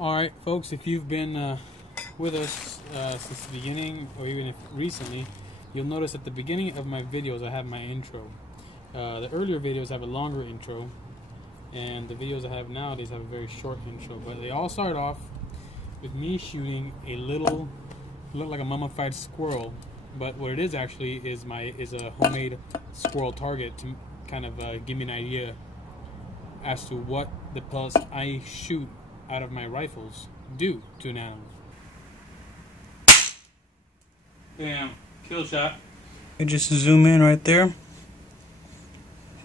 Alright folks, if you've been with us since the beginning, or even if recently, you'll notice at the beginning of my videos I have my intro. The earlier videos have a longer intro, and the videos I have nowadays have a very short intro, but they all start off with me shooting a little, look like a mummified squirrel, but what it is actually is a homemade squirrel target to kind of give me an idea as to what the pellets I shoot out of my rifles do to an animal. Bam, kill shot. You just zoom in right there.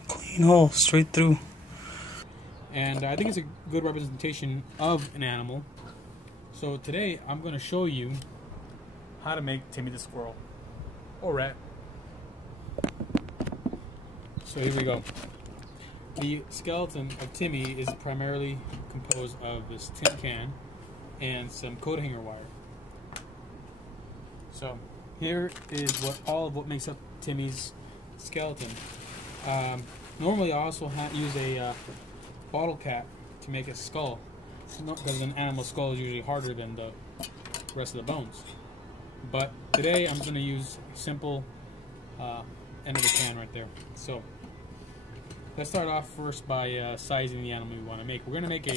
Clean hole, straight through. And I think it's a good representation of an animal. So today I'm going to show you how to make Timmy the squirrel, or rat. So here we go. The skeleton of Timmy is primarily composed of this tin can and some coat hanger wire. So here is all of what makes up Timmy's skeleton. Normally I also use a bottle cap to make a skull, because an animal skull is usually harder than the rest of the bones. But today I'm going to use a simple end of the can right there. So let's start off first by sizing the animal we want to make. We're going to make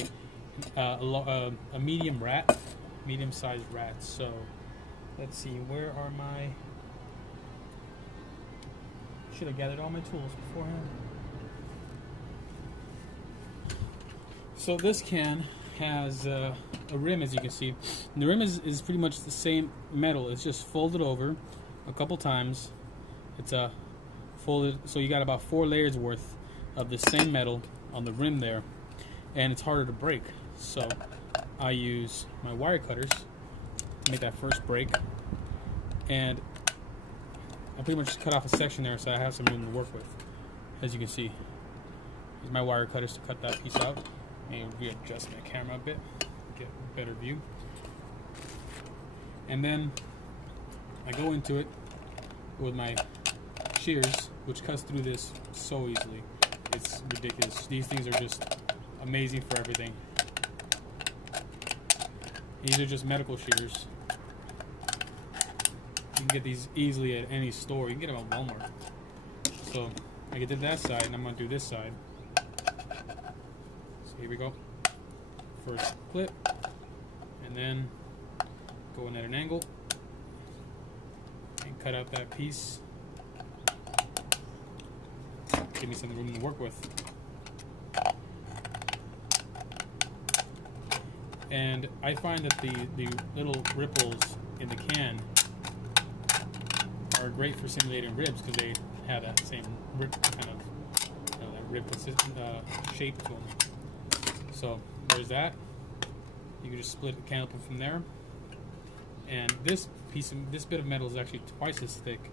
a medium rat, medium-sized rat. So let's see, where are my... Should have gathered all my tools beforehand. So this can has a rim, as you can see. And the rim is pretty much the same metal. It's just folded over a couple times. It's folded, so you got about 4 layers worth of the same metal on the rim there, and it's harder to break. So I use my wire cutters to make that first break, and I pretty much just cut off a section there so I have some room to work with. As you can see, use my wire cutters to cut that piece out. And readjust my camera a bit, get a better view. And then I go into it with my shears, which cuts through this so easily. It's ridiculous. These things are just amazing for everything. These are just medical shears. You can get these easily at any store. You can get them at Walmart. So I did that side, and I'm going to do this side. Here we go. First clip, and then go in at an angle and cut out that piece. Give me some room to work with. And I find that the little ripples in the can are great for simulating ribs, because they have that same rib kind of that rib shape to them. So there's that. You can just split the can open from there. And this bit of metal is actually twice as thick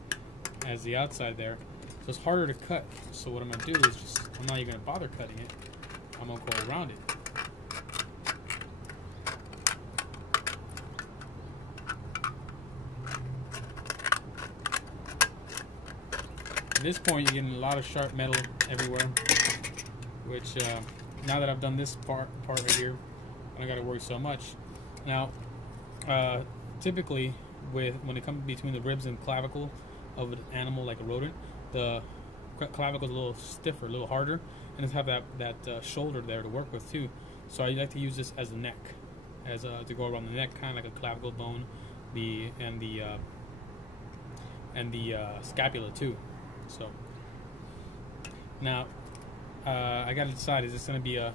as the outside there, so it's harder to cut. So what I'm going to do is I'm not even going to bother cutting it. I'm going to go around it. At this point, you're getting a lot of sharp metal everywhere, which now that I've done this part right here, I don't got to worry so much. Now, typically, when it comes between the ribs and clavicle of an animal like a rodent, the clavicle is a little stiffer, a little harder, and it's have that shoulder there to work with too. So I like to use this as a neck, to go around the neck, kind of like a clavicle bone, and the scapula too. So now, I gotta decide, is this gonna be a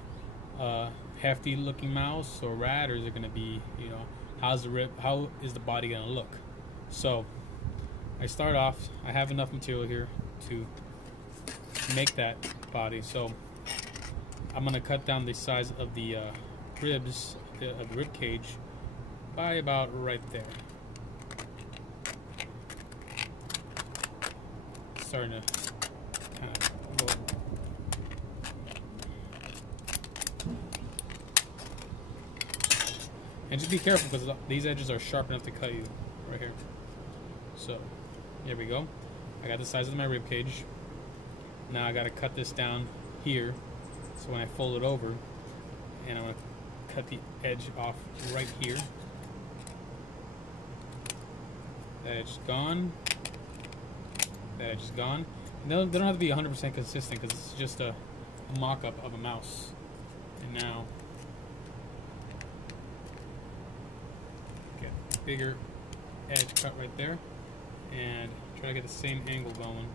hefty looking mouse or rat, or is it gonna be, how is the body gonna look? So I start off, I have enough material here to make that body, so I'm gonna cut down the size of the ribs, of the rib cage, by about right there. Starting to kind of go. And just be careful, because these edges are sharp enough to cut you right here. So here we go. I got the size of my rib cage. Now I got to cut this down here, so when I fold it over, and I'm going to cut the edge off right here. That edge is gone. That edge is gone. And they don't have to be 100% consistent because it's just a mock-up of a mouse. And now, get a bigger edge cut right there, and try to get the same angle going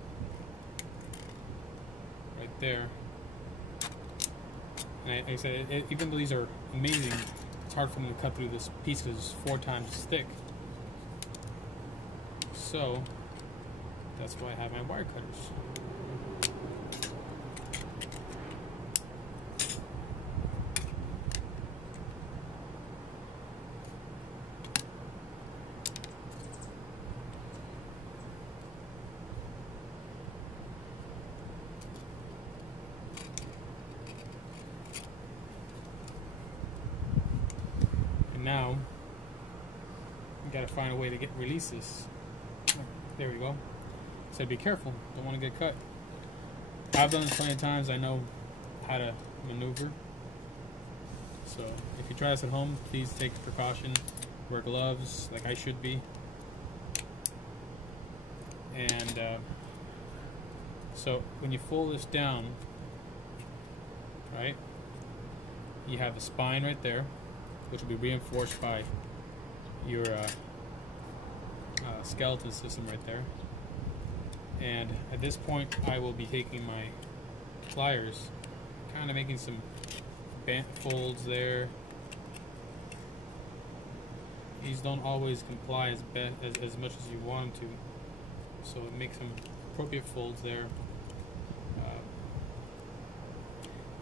right there. And I said, even though these are amazing, it's hard for me to cut through this piece because it's 4 times thick. So that's why I have my wire cutters. Now, you gotta find a way to release this. There we go. So be careful, don't want to get cut. I've done this plenty of times, I know how to maneuver. So if you try this at home, please take precaution. Wear gloves, like I should be. And so when you fold this down, right, you have the spine right there, which will be reinforced by your skeleton system right there. And at this point, I will be taking my pliers, kind of making some bent folds there. These don't always comply as much as you want them to, so make some appropriate folds there.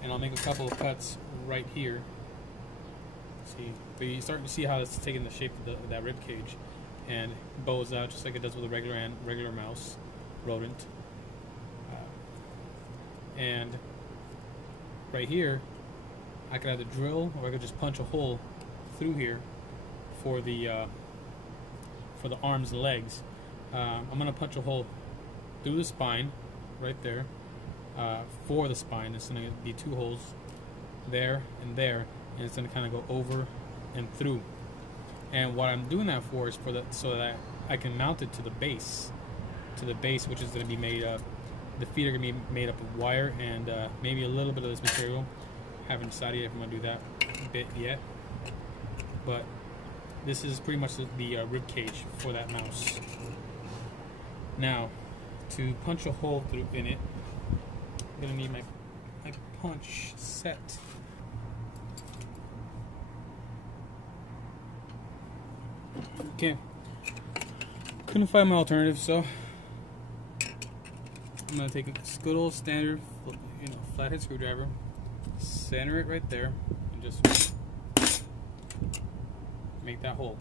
And I'll make a couple of cuts right here. See, but you're starting to see how it's taking the shape of that rib cage, and bows out just like it does with a regular mouse rodent. And right here, I could either drill or I could just punch a hole through here for the arms and legs. I'm gonna punch a hole through the spine, right there, for the spine. It's gonna be 2 holes there and there. And it's going to kind of go over and through. And what I'm doing that for is so that I can mount it to the base, which is going to be made up. The feet are going to be made up of wire and maybe a little bit of this material. Haven't decided if I'm going to do that bit yet. But this is pretty much the rib cage for that mouse. Now, to punch a hole through in it, I'm going to need my punch set. Okay, couldn't find my alternative, so I'm gonna take a good old standard, flathead screwdriver, center it right there, and just make that hole.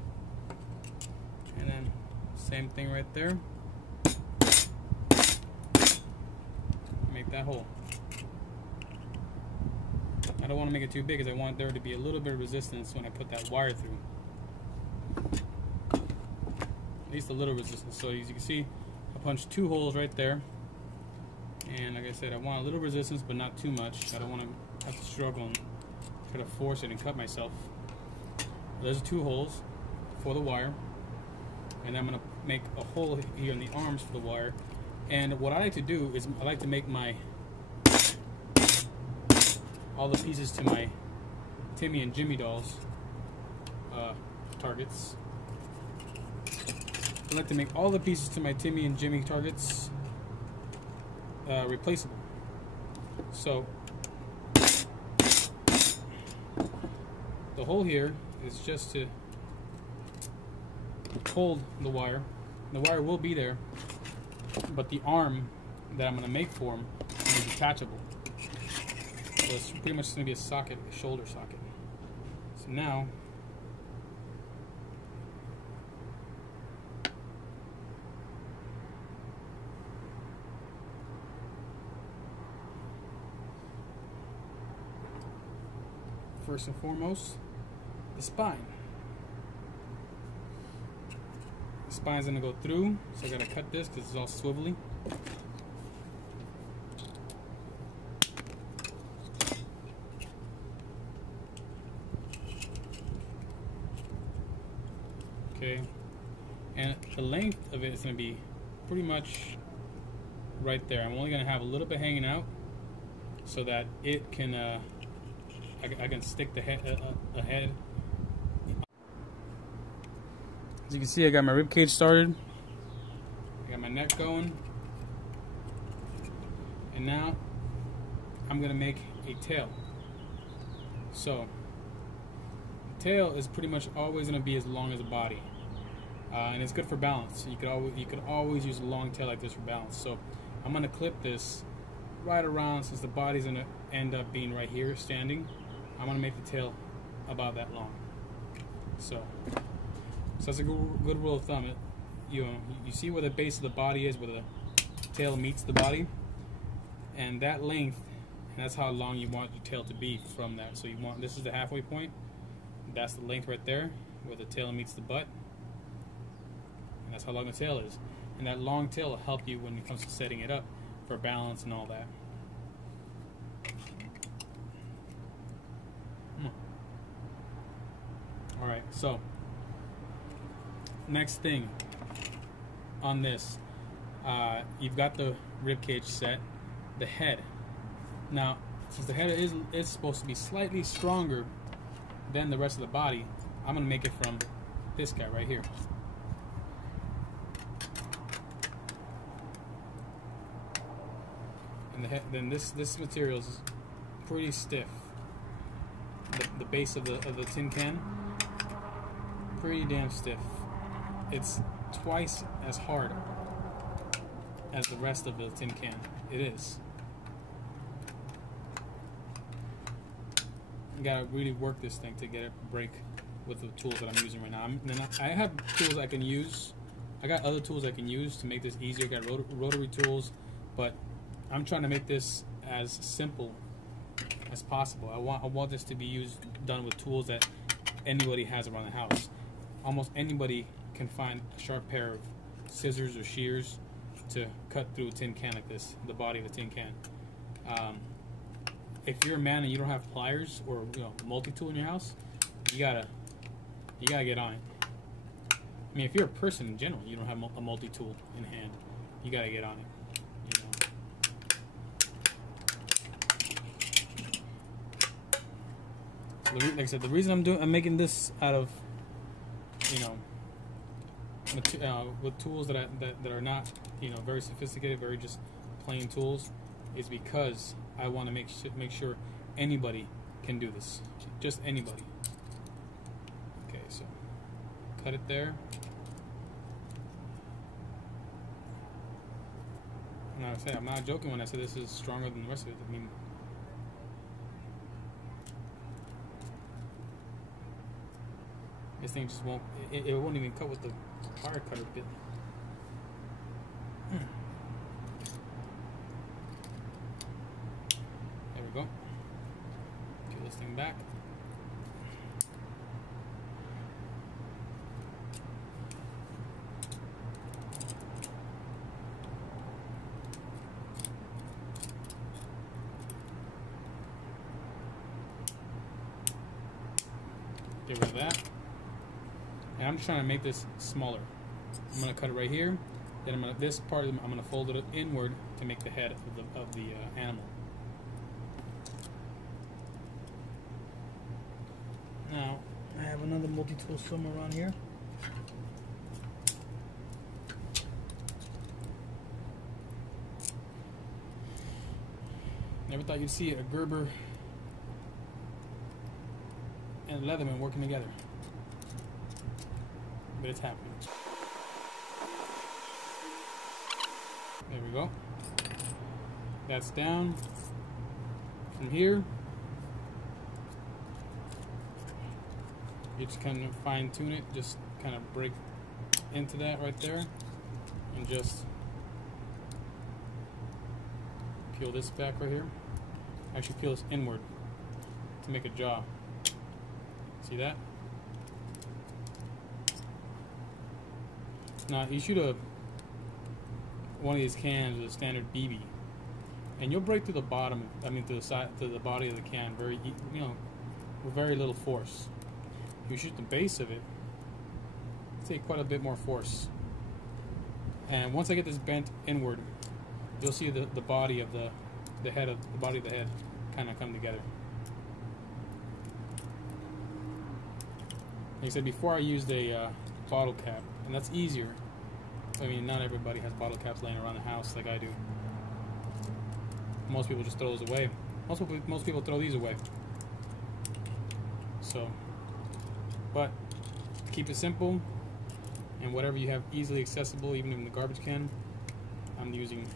And then same thing right there, make that hole. I don't want to make it too big because I want there to be a little bit of resistance when I put that wire through. At least a little resistance. So as you can see, I punched 2 holes right there, and like I said, I want a little resistance but not too much. I don't want to have to struggle and try to force it and cut myself. There's 2 holes for the wire, and I'm going to make a hole here in the arms for the wire. And what I like to do is I like to make all the pieces to my Timmy and Jimmy dolls targets. I like to make all the pieces to my Timmy and Jimmy targets replaceable. So the hole here is just to hold the wire. The wire will be there, but the arm that I'm going to make for him is detachable. So it's pretty much going to be a socket, a shoulder socket. So now, first and foremost, the spine. The spine's going to go through, so I got to cut this because it's all swivelly. Okay, and the length of it is going to be pretty much right there. I'm only going to have a little bit hanging out so that it can I can stick the head ahead. As you can see, I got my rib cage started. I got my neck going, and now I'm gonna make a tail. So the tail is pretty much always gonna be as long as the body, and it's good for balance. You could always use a long tail like this for balance. So I'm gonna clip this right around, since the body's gonna end up being right here standing. I'm gonna make the tail about that long. So that's a good rule of thumb. You see where the base of the body is, where the tail meets the body, and that length, and that's how long you want your tail to be from that. So this is the halfway point. That's the length right there, where the tail meets the butt, and that's how long the tail is. And that long tail will help you when it comes to setting it up for balance and all that. Alright, so next thing on this, you've got the rib cage set, the head. Now, since the head is supposed to be slightly stronger than the rest of the body, I'm going to make it from this guy right here. And the head, then this material is pretty stiff. The base of the tin can, pretty damn stiff. It's twice as hard as the rest of the tin can. It is. You gotta really work this thing to get it to break with the tools that I'm using right now. I have tools I can use. I got other tools I can use to make this easier. I got rotary tools, but I'm trying to make this as simple as possible. I want this to be done with tools that anybody has around the house. Almost anybody can find a sharp pair of scissors or shears to cut through a tin can like this, the body of a tin can. If you're a man and you don't have pliers or multi-tool in your house, you gotta get on it. I mean, if you're a person in general, you don't have a multi-tool in hand, you gotta get on it. Like I said, the reason I'm making this out of, with tools that are not, very sophisticated, very just plain tools, is because I want to make sure anybody can do this, just anybody. Okay, so cut it there. And I say I'm not joking when I say this is stronger than the rest of it. I mean, this thing just won't, it won't even cut with the wire cutter bit. There we go. Peel this thing back. Get rid of that. And I'm just trying to make this smaller. I'm going to cut it right here. Then this part I'm going to fold it inward to make the head of the animal. Now I have another multi-tool somewhere around here. Never thought you'd see a Gerber and a Leatherman working together, but it's happening. There we go. That's down. From here, you just kind of fine tune it, just kind of break into that right there, and just peel this back right here. Actually peel this inward to make a jaw. See that? Now you shoot one of these cans with a standard BB, and you'll break through the bottom. Through the side, to the body of the can, with very little force. If you shoot the base of it, take quite a bit more force. And once I get this bent inward, you'll see the body of the head kind of come together. Like I said before, I used a bottle cap, and that's easier. I mean, not everybody has bottle caps laying around the house like I do. Most people just throw those away. Most people throw these away. So, but keep it simple, and whatever you have easily accessible, even in the garbage can. I'm using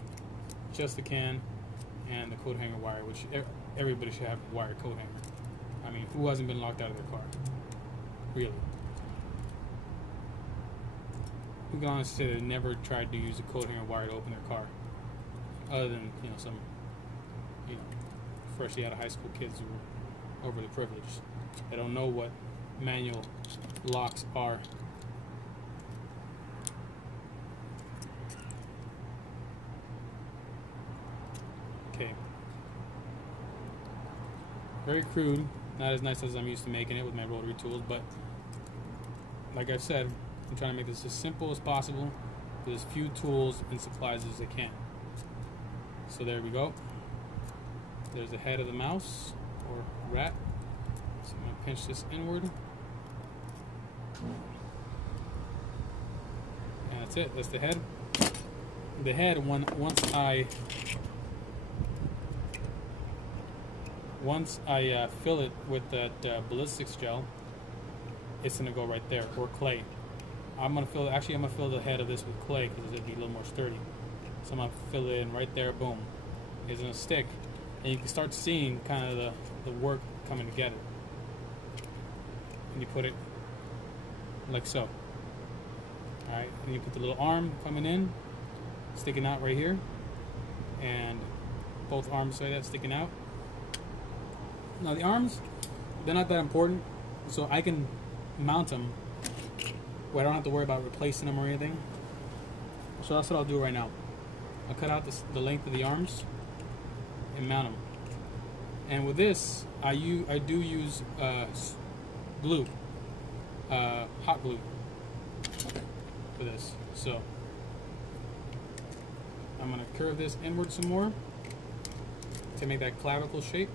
just the can and the coat hanger wire, which everybody should have a wire coat hanger. I mean, who hasn't been locked out of their car? Really? Who can honestly say they never tried to use a coat hanger wire to open their car? Other than, some, freshly out of high school kids who were overly privileged. They don't know what manual locks are. Okay. Very crude, not as nice as I'm used to making it with my rotary tools, but like I said, I'm trying to make this as simple as possible with as few tools and supplies as I can. So there we go. There's the head of the mouse or rat. So I'm going to pinch this inward. And that's it. That's the head. The head, once I fill it with that ballistics gel, it's going to go right there, or clay. I'm going to fill the head of this with clay because it'll be a little more sturdy. So I'm going to fill it in right there, boom. It's going to stick. And you can start seeing kind of the work coming together. And you put it like so. Alright, and you put the little arm coming in, sticking out right here. And both arms like that, sticking out. Now the arms, they're not that important, so I can mount them where I don't have to worry about replacing them or anything. So that's what I'll do right now. I'll cut out the length of the arms and mount them. And with this, I do use glue, hot glue for this. So I'm going to curve this inward some more to make that clavicle shape.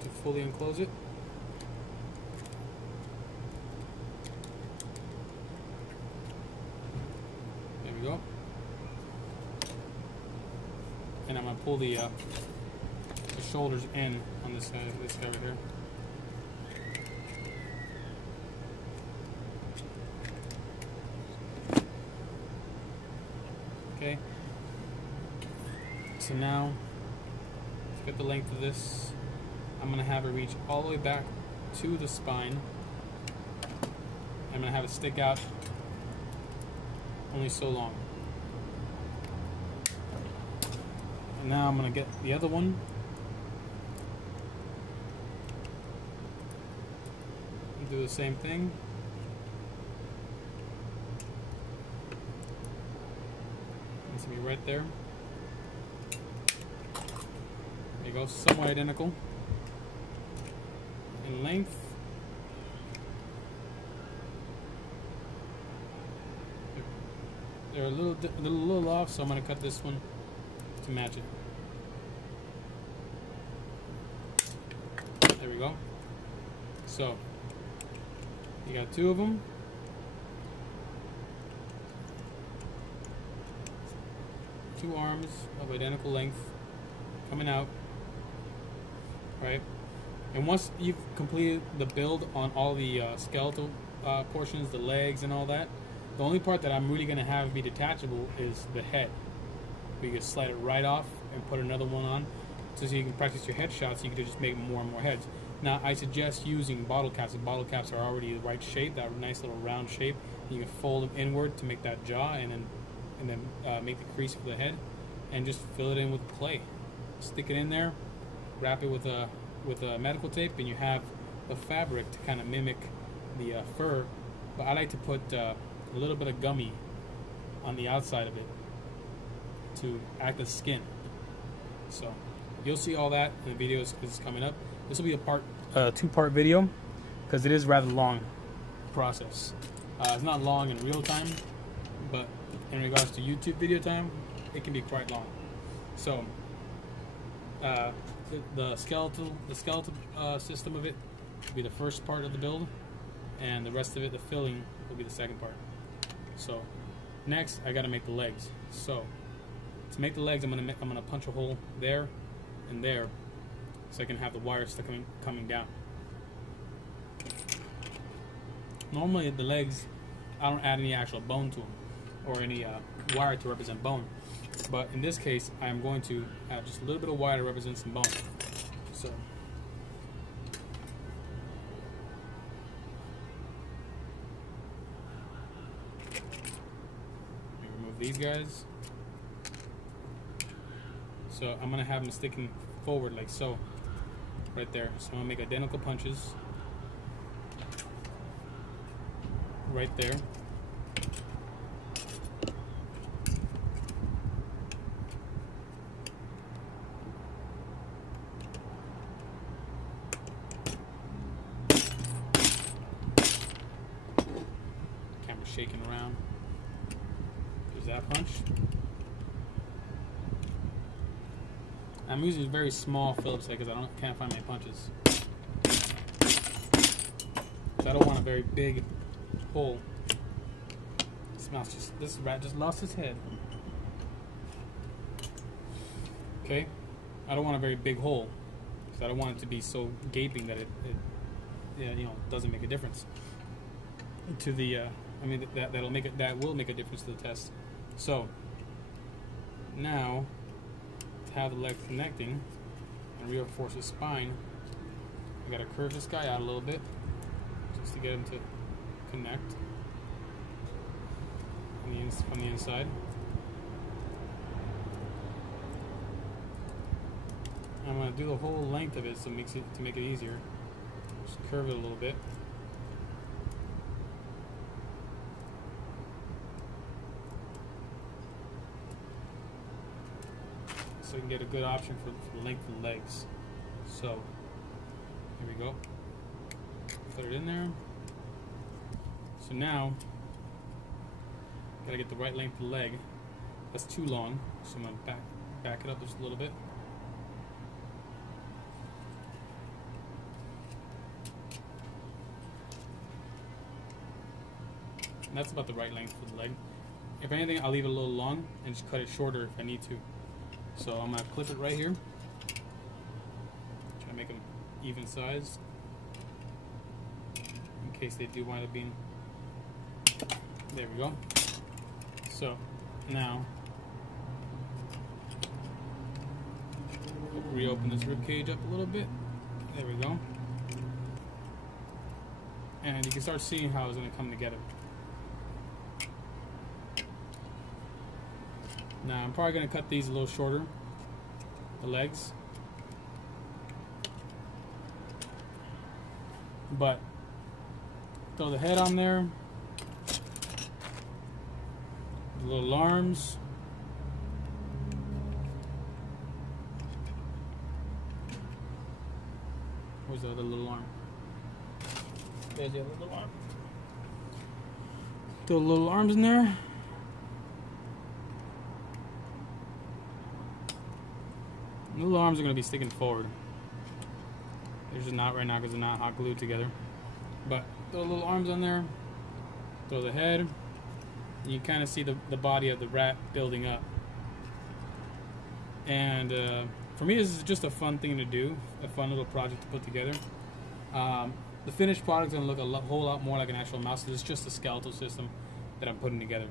To fully enclose it. There we go. And I'm going to pull the shoulders in on this guy right here. Okay. So now, let's get the length of this. I'm going to have it reach all the way back to the spine. I'm going to have it stick out only so long. And now I'm going to get the other one. And do the same thing. It's going to be right there. There you go, somewhat identical in length. They're a little off, so I'm going to cut this one to match it. There we go. So you got two of them. Two arms of identical length coming out, right? And once you've completed the build on all the skeletal portions, the legs and all that, the only part that I'm really going to have be detachable is the head. You can slide it right off and put another one on, so you can practice your head shots. You can just make more and more heads. Now, I suggest using bottle caps. The bottle caps are already the right shape, that nice little round shape. You can fold them inward to make that jaw, and then make the crease for the head, and just fill it in with clay. Stick it in there, wrap it with a medical tape, and you have the fabric to kind of mimic the fur. But I like to put a little bit of gummy on the outside of it to act as skin. So you'll see all that in the videos because it's coming up. This will be a two-part video because it is rather long process. It's not long in real time, but in regards to YouTube video time, it can be quite long. So the skeletal system of it will be the first part of the build, and the rest of it, the filling, will be the second part. So next, I got to make the legs. So to make the legs, I'm gonna punch a hole there and there, so I can have the wires coming down. Normally the legs, I don't add any actual bone to them or any wire to represent bone, but in this case I am going to add just a little bit of wire to represent some bone. So remove these guys. So I'm going to have them sticking forward like so, right there. So I'm going to make identical punches right there. Camera's shaking around. There's that punch. I'm using a very small Phillips head because I can't find my punches. So I don't want a very big hole. This rat just lost his head. Okay, I don't want a very big hole because I don't want it to be so gaping that it doesn't make a difference to the. That will make a difference to the test. So now, have the legs connecting and reinforce the spine, I gotta curve this guy out a little bit just to get him to connect from the inside. I'm gonna do the whole length of it to make it easier. Just curve it a little bit. So you can get a good option for the length of the legs. So here we go. Put it in there. So now gotta get the right length of the leg. That's too long, so I'm gonna back it up just a little bit. And that's about the right length for the leg. If anything, I'll leave it a little long and just cut it shorter if I need to. So I'm going to clip it right here. Try to make them even sized in case they do wind up being. There we go. So now reopen this rib cage up a little bit. There we go. And you can start seeing how it's going to come together. Now I'm probably going to cut these a little shorter, the legs, but throw the head on there, the little arms, where's the other little arm? There's the other little arm. Throw the little arms in there. The little arms are going to be sticking forward. They're just not right now because they're not hot glued together. But throw the little arms on there. Throw the head. And you kind of see the body of the rat building up. And for me, this is just a fun thing to do. A fun little project to put together. The finished product is going to look a whole lot more like an actual mouse. It's just a skeletal system that I'm putting together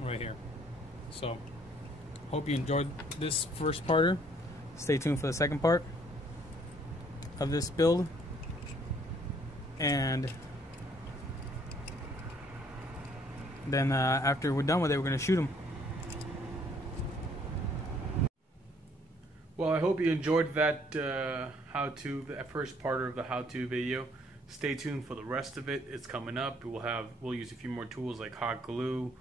right here. So hope you enjoyed this first parter. Stay tuned for the second part of this build. And then after we're done with it, we're going to shoot them. Well, I hope you enjoyed that that first parter of the how-to video. Stay tuned for the rest of it. It's coming up. We'll use a few more tools like hot glue,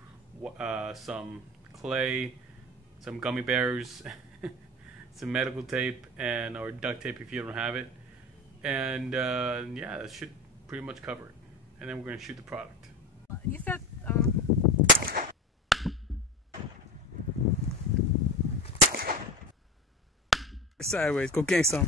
some clay, some gummy bears, some medical tape and or duct tape if you don't have it. And yeah, that should pretty much cover it. And then we're going to shoot the product. You said Sideways, go gang some.